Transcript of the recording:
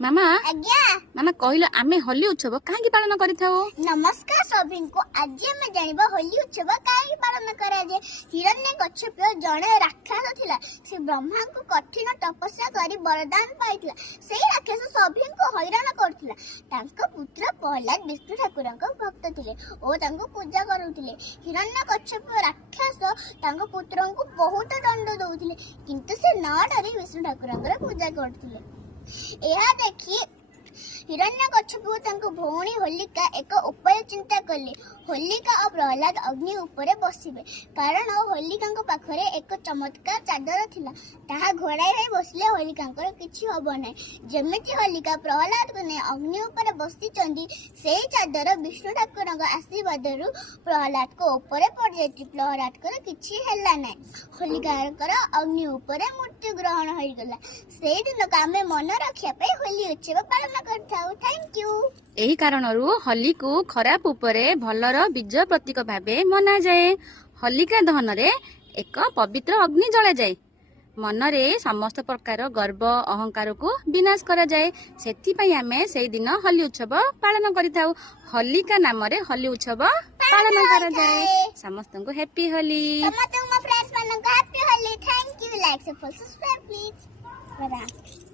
मामा आज्ञा मामा कहलो आमे होली उत्सव कहीं पालन करिथाओ। नमस्कार सभी को। आज आम जानिबा होली उत्सव कहीं पालन करा जाए। हिरण्यकश्यप जड़े राक्षस थिला। से ब्रह्मा को कठिन तपस्या करी वरदान पाइथिला। से राक्षस सभी को हैरान करथिला। तांको पुत्र प्रहलाद विष्णु ठाकुर भक्त थिले और तांको पूजा करुथिले। हिरण्यकश्यप राक्षस तांको पुत्र को बहुत दंड दउथिले किंतु से न डरी विष्णु ठाकुर पूजा करथिले। यह देखी हिरण्यकश्यप तांको भौणी होलिका एक उपाय चिंता कले। होलिका और प्रहलाद अग्नि ऊपर बसिबे कारण होलिका पाखरे एक चमत्कार चादर थिला। ताहा घोड़ाई बसले होलिका किछि हबो नै। जेमिति होलिका प्रहलाद को ने अग्नि ऊपर बसी चंदी से चादर विष्णु ठाकुर आशीर्वाद प्रहलाद को ऊपर पड़ जायछि। प्रहलाद को किछि हैला नै। होलिका अग्नि ऊपर मृत्यु ग्रहण हो गला। से दिन को आमे मन रखिया पे होली उत्सव पालन करथाउ। Thank you. एही कारणरू होली को खराब उपरे भलर विजय प्रतीक भावे मना जाए। होलिका दहन रे एक पवित्र अग्नि जला जाए। मनरे समस्त प्रकार गर्व अहंकार को विनाश करा जाए। सेति पई आमे सेई दिन होली उत्सव पालन करिथाउ। होलिका नाम रे होली उत्सव पालन करा जाए। समस्त को हैप्पी होली। समस्त फ्रेंड्स मन को happy Holi. Thank you. Like subscribe please. Bye.